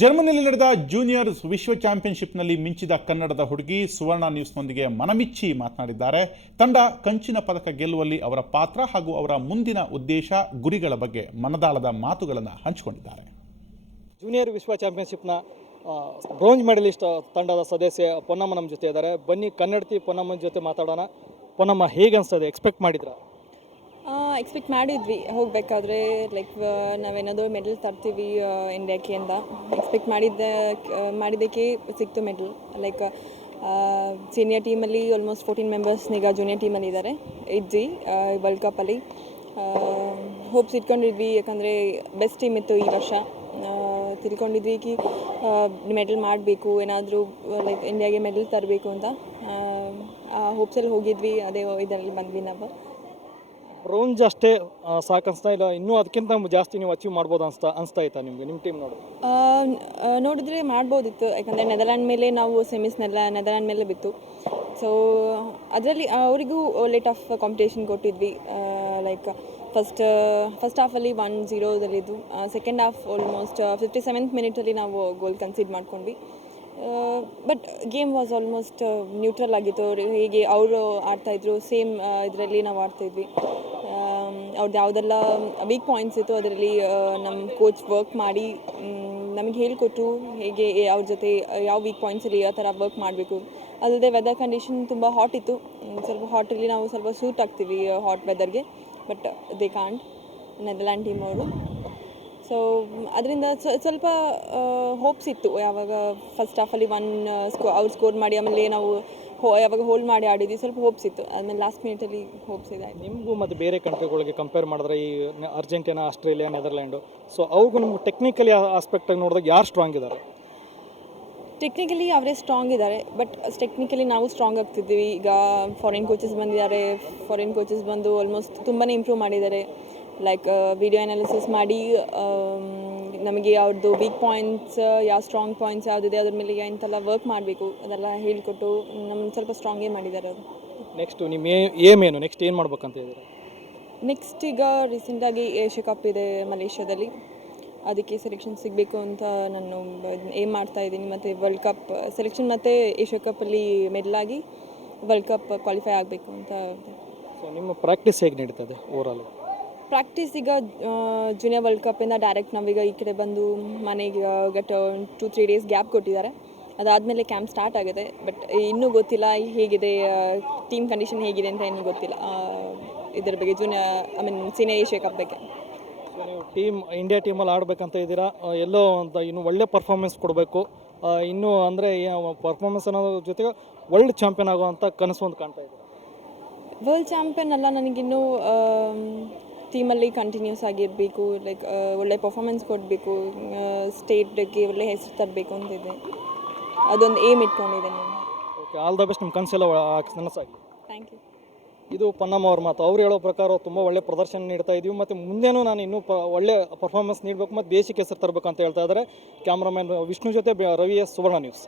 ಜರ್ಮನಿಯಲ್ಲಿ ನಡೆದ ಜೂನಿಯರ್ಸ್ ವಿಶ್ವ ಚಾಂಪಿಯನ್ಶಿಪ್ನಲ್ಲಿ ಮಿಂಚಿದ ಕನ್ನಡದ ಹುಡುಗಿ ಸುವರ್ಣ ನ್ಯೂಸ್ನೊಂದಿಗೆ ಮನಮಿಚ್ಚಿ ಮಾತನಾಡಿದ್ದಾರೆ. ತಂಡ ಕಂಚಿನ ಪದಕ ಗೆಲ್ಲುವಲ್ಲಿ ಅವರ ಪಾತ್ರ ಹಾಗೂ ಅವರ ಮುಂದಿನ ಉದ್ದೇಶ, ಗುರಿಗಳ ಬಗ್ಗೆ ಮನದಾಳದ ಮಾತುಗಳನ್ನು ಹಂಚಿಕೊಂಡಿದ್ದಾರೆ. ಜೂನಿಯರ್ ವಿಶ್ವ ಚಾಂಪಿಯನ್ಶಿಪ್ನ ಬ್ರೋಂಜ್ ಮೆಡಲಿಸ್ಟ್ ತಂಡದ ಸದಸ್ಯ ಪೊನ್ನಮ್ಮ ನಮ್ಮ ಜೊತೆ ಇದ್ದಾರೆ. ಬನ್ನಿ ಕನ್ನಡತಿ ಪೊನ್ನಮ್ಮನ ಜೊತೆ ಮಾತಾಡೋಣ. ಪೊನ್ನಮ್ಮ, ಹೇಗೆ ಅನಿಸ್ತದೆ? ಎಕ್ಸ್ಪೆಕ್ಟ್ ಮಾಡಿದ್ರಾ? ಎಕ್ಸ್ಪೆಕ್ಟ್ ಮಾಡಿದ್ವಿ ಹೋಗಬೇಕಾದ್ರೆ, ಲೈಕ್ ನಾವೇನಾದರೂ ಮೆಡಲ್ ತರ್ತೀವಿ ಇಂಡಿಯಾಕ್ಕೆ ಅಂತ ಎಕ್ಸ್ಪೆಕ್ಟ್ ಮಾಡಿದ್ದಕ್ಕೆ ಸಿಕ್ತು ಮೆಡಲ್. ಲೈಕ್ ಸೀನಿಯರ್ ಟೀಮಲ್ಲಿ ಆಲ್ಮೋಸ್ಟ್ 14 ಮೆಂಬರ್ಸ್ ಈಗ ಜೂನಿಯರ್ ಟೀಮಲ್ಲಿ ಇದ್ವಿ ವರ್ಲ್ಡ್ ಕಪ್ಪಲ್ಲಿ. ಹೋಪ್ಸ್ ಇಟ್ಕೊಂಡಿದ್ವಿ, ಯಾಕಂದರೆ ಬೆಸ್ಟ್ ಟೀಮ್ ಇತ್ತು ಈ ವರ್ಷ. ತಿಳ್ಕೊಂಡಿದ್ವಿ ಕಿ ಮೆಡಲ್ ಮಾಡಬೇಕು, ಏನಾದರೂ ಲೈಕ್ ಇಂಡಿಯಾಗೆ ಮೆಡಲ್ ತರಬೇಕು ಅಂತ ಹೋಪ್ಸಲ್ಲಿ ಹೋಗಿದ್ವಿ. ಅದೇ ಇದರಲ್ಲಿ ಬಂದ್ವಿ ನಾವು. ಬ್ರೋಂಜ್ ಅಷ್ಟೇ ಸಾಕನ್ಸ್ತಾ ಇಲ್ಲ, ಇನ್ನೂ ಅದಕ್ಕಿಂತ ಜಾಸ್ತಿ ನೀವು ಅಚೀವ್ ಮಾಡ್ಬೋದು ಅನಿಸ್ತಾ ಇತ್ತಾ ನಿಮಗೆ? ನಿಮ್ಮ ಟೀಮ್ ನೋಡಿದ್ರೆ ಮಾಡ್ಬೋದಿತ್ತು, ಯಾಕಂದರೆ ನೆದರ್ಲ್ಯಾಂಡ್ ಮೇಲೆ ನಾವು ಸೆಮಿಸ್ ನೆದರ್ಲ್ಯಾಂಡ್ ಮೇಲೆ ಬಿತ್ತು. ಸೊ ಅದರಲ್ಲಿ ಅವರಿಗೂ ಒಳ್ಳೆ ಟಫ್ ಕಾಂಪಿಟೇಷನ್ ಕೊಟ್ಟಿದ್ವಿ. ಲೈಕ್ ಫಸ್ಟ್ ಹಾಫಲ್ಲಿ 1-0 ಸೆಕೆಂಡ್ ಹಾಫ್ ಆಲ್ಮೋಸ್ಟ್ 57th ಮಿನಿಟಲ್ಲಿ ನಾವು ಗೋಲ್ ಕನ್ಸಿಡ್ ಮಾಡ್ಕೊಂಡ್ವಿ. But game was almost neutral ಆಗಿತ್ತು. ಹೇಗೆ ಅವರು ಆಡ್ತಾಯಿದ್ರು ಸೇಮ್ ಇದರಲ್ಲಿ ನಾವು ಆಡ್ತಾಯಿದ್ವಿ. ಅವ್ರದ್ದು ಯಾವುದೆಲ್ಲ ವೀಕ್ ಪಾಯಿಂಟ್ಸ್ ಇತ್ತು ಅದರಲ್ಲಿ ನಮ್ಮ ಕೋಚ್ ವರ್ಕ್ ಮಾಡಿ ನಮಗೆ ಹೇಳಿಕೊಟ್ರು, ಹೇಗೆ ಅವ್ರ ಜೊತೆ ಯಾವ ವೀಕ್ ಪಾಯಿಂಟ್ಸಲ್ಲಿ ಯಾವ ಥರ ವರ್ಕ್ ಮಾಡಬೇಕು. ಅಲ್ಲದೆ ವೆದರ್ ಕಂಡೀಷನ್ ತುಂಬ ಹಾಟ್ ಇತ್ತು. ಸ್ವಲ್ಪ ಹಾಟಲ್ಲಿ ನಾವು ಸ್ವಲ್ಪ ಸೂಟ್ ಆಗ್ತೀವಿ ಹಾಟ್ ವೆದರ್ಗೆ, but they can't Netherland team ಅವರು. ಸೊ ಅದರಿಂದ ಸ್ವಲ್ಪ ಹೋಪ್ಸ್ ಇತ್ತು. ಯಾವಾಗ ಫಸ್ಟ್ ಹಾಫಲ್ಲಿ ಅವ್ರು ಸ್ಕೋರ್ ಮಾಡಿ ಆಮೇಲೆ ನಾವು ಯಾವಾಗ ಹೋಲ್ಡ್ ಮಾಡಿ ಆಡಿದ್ವಿ, ಸ್ವಲ್ಪ ಹೋಪ್ಸ್ ಇತ್ತು. ಆಮೇಲೆ ಲಾಸ್ಟ್ ಮಿನಿಟಲ್ಲಿ ಹೋಪ್ಸ್ ಇದೆ. ನಿಮಗೂ ಮತ್ತು ಬೇರೆ ಕಂಟ್ರಿಗಳಿಗೆ ಕಂಪೇರ್ ಮಾಡಿದ್ರೆ ಈ ಅರ್ಜೆಂಟೀನಾ, ಆಸ್ಟ್ರೇಲಿಯಾ, ನೆದರ್ಲ್ಯಾಂಡು, ಸೊ ಅವ್ರಿಗೂ ನಿಮ್ಗೆ ಟೆಕ್ನಿಕಲಿ ಆಸ್ಪೆಕ್ಟಾಗಿ ನೋಡಿದಾಗ ಯಾರು ಸ್ಟ್ರಾಂಗ್ ಇದ್ದಾರೆ? ಟೆಕ್ನಿಕಲಿ ಅವರೇ ಸ್ಟ್ರಾಂಗ್ ಇದ್ದಾರೆ, ಬಟ್ ಟೆಕ್ನಿಕಲಿ ನಾವು ಸ್ಟ್ರಾಂಗ್ ಆಗ್ತಿದ್ದೀವಿ. ಈಗ ಫಾರಿನ್ ಕೋಚಸ್ ಬಂದಿದ್ದಾರೆ. ಫಾರಿನ್ ಕೋಚಸ್ ಬಂದು ಆಲ್ಮೋಸ್ಟ್ ತುಂಬಾ ಇಂಪ್ರೂವ್ ಮಾಡಿದ್ದಾರೆ. ಲೈಕ್ ವಿಡಿಯೋ ಅನಾಲಿಸಿಸ್ ಮಾಡಿ ನಮಗೆ ಅವ್ರದ್ದು ವೀಕ್ ಪಾಯಿಂಟ್ಸ್, ಯಾವ ಸ್ಟ್ರಾಂಗ್ ಪಾಯಿಂಟ್ಸ್ ಯಾವುದಿದೆ ಅದ್ರ ಮೇಲೆ ಎಂತೆಲ್ಲ ವರ್ಕ್ ಮಾಡಬೇಕು ಅದೆಲ್ಲ ಹೇಳಿಕೊಟ್ಟು ನಮ್ಗೆ ಸ್ವಲ್ಪ ಸ್ಟ್ರಾಂಗೇ ಮಾಡಿದ್ದಾರೆ ಅವರು. ನೆಕ್ಸ್ಟು ನಿಮ್ಮ ಏನು ನೆಕ್ಸ್ಟ್ ಏನು ಮಾಡ್ಬೇಕಂತ ಇದ್ದಾರೆ? ನೆಕ್ಸ್ಟ್ ಈಗ ರೀಸೆಂಟಾಗಿ ಏಷ್ಯಾ ಕಪ್ ಇದೆ ಮಲೇಷ್ಯಾದಲ್ಲಿ, ಅದಕ್ಕೆ ಸೆಲೆಕ್ಷನ್ ಸಿಗಬೇಕು ಅಂತ ನಾನು ಏಮ್ ಮಾಡ್ತಾಯಿದ್ದೀನಿ. ಮತ್ತು ವರ್ಲ್ಡ್ ಕಪ್ ಸೆಲೆಕ್ಷನ್ ಮತ್ತು ಏಷ್ಯಾ ಕಪ್ಪಲ್ಲಿ ಮೆಡಲಾಗಿ ವರ್ಲ್ಡ್ ಕಪ್ ಕ್ವಾಲಿಫೈ ಆಗಬೇಕು ಅಂತ. ಸೊ ನಿಮ್ಮ ಪ್ರಾಕ್ಟೀಸ್ ಹೇಗೆ ನಡೀತದೆ ಓವರಾಲ್? ಪ್ರಾಕ್ಟೀಸ್ ಈಗ ಜೂನಿಯರ್ ವರ್ಲ್ಡ್ ಕಪ್ಪಿಂದ ಡೈರೆಕ್ಟ್ ನಾವೀಗ ಈ ಕಡೆ ಬಂದು ಮನೆಗೆ 2-3 ಡೇಸ್ ಗ್ಯಾಪ್ ಕೊಟ್ಟಿದ್ದಾರೆ. ಅದಾದಮೇಲೆ ಕ್ಯಾಂಪ್ ಸ್ಟಾರ್ಟ್ ಆಗಿದೆ. ಬಟ್ ಇನ್ನೂ ಗೊತ್ತಿಲ್ಲ ಹೇಗಿದೆ ಟೀಮ್ ಕಂಡೀಷನ್ ಹೇಗಿದೆ ಅಂತ ಇನ್ನೂ ಗೊತ್ತಿಲ್ಲ ಇದ್ರ ಬಗ್ಗೆ, ಸೀನಿಯರ್ ಏಷ್ಯಾ ಕಪ್ ಬಗ್ಗೆ. ಸೊ ನೀವು ಇಂಡಿಯಾ ಟೀಮಲ್ಲಿ ಆಡಬೇಕಂತ ಇದ್ದೀರಾ, ಎಲ್ಲೋ ಅಂತ ಇನ್ನೂ ಒಳ್ಳೆ ಪರ್ಫಾರ್ಮೆನ್ಸ್ ಕೊಡಬೇಕು, ಇನ್ನೂ ಅಂದರೆ ಪರ್ಫಾರ್ಮೆನ್ಸ್ ಅನ್ನೋದ್ರ ಜೊತೆಗೆ ವರ್ಲ್ಡ್ ಚಾಂಪಿಯನ್ ಆಗೋವಂಥ ಕನಸು ಒಂದು ಕಾಣ್ತಾ ಇದೆ. ವರ್ಲ್ಡ್ ಚಾಂಪಿಯನ್ ಅಲ್ಲ, ನನಗಿನ್ನೂ ಟೀಮಲ್ಲಿ ಕಂಟಿನ್ಯೂಸ್ ಆಗಿರಬೇಕು. ಲೈಕ್ ಒಳ್ಳೆ ಪರ್ಫಾರ್ಮೆನ್ಸ್ ಕೊಡಬೇಕು, ಸ್ಟೇಟ್ಗೆ ಒಳ್ಳೆ ಹೆಸರು ತರಬೇಕು ಅಂತಿದೆ. ಅದೊಂದು ಏಮ್ ಇಟ್ಕೊಂಡಿದ್ದೇನೆ. Okay, all the best. ನಿಮ್ಮ ಕನಸೆಲ್ಲ ನನಸಾಗಿ. Thank you. ಇದು ಪೊನ್ನಮ್ಮ ಅವ್ರ ಮಾತು. ಅವ್ರು ಹೇಳೋ ಪ್ರಕಾರ ತುಂಬ ಒಳ್ಳೆ ಪ್ರದರ್ಶನ ನೀಡ್ತಾ ಇದ್ದೀವಿ ಮತ್ತು ಮುಂದೇನೂ ನಾನು ಇನ್ನೂ ಒಳ್ಳೆ ಪರ್ಫಾರ್ಮೆನ್ಸ್ ನೀಡಬೇಕು ಮತ್ತು ದೇಶಕ್ಕೆ ಹೆಸರು ತರಬೇಕು ಅಂತ ಹೇಳ್ತಾ ಇದ್ದಾರೆ. ಕ್ಯಾಮ್ರಾಮನ್ ವಿಷ್ಣು ಜೊತೆ ರವಿ ಎಸ್, ಸುವರ್ಣ ನ್ಯೂಸ್.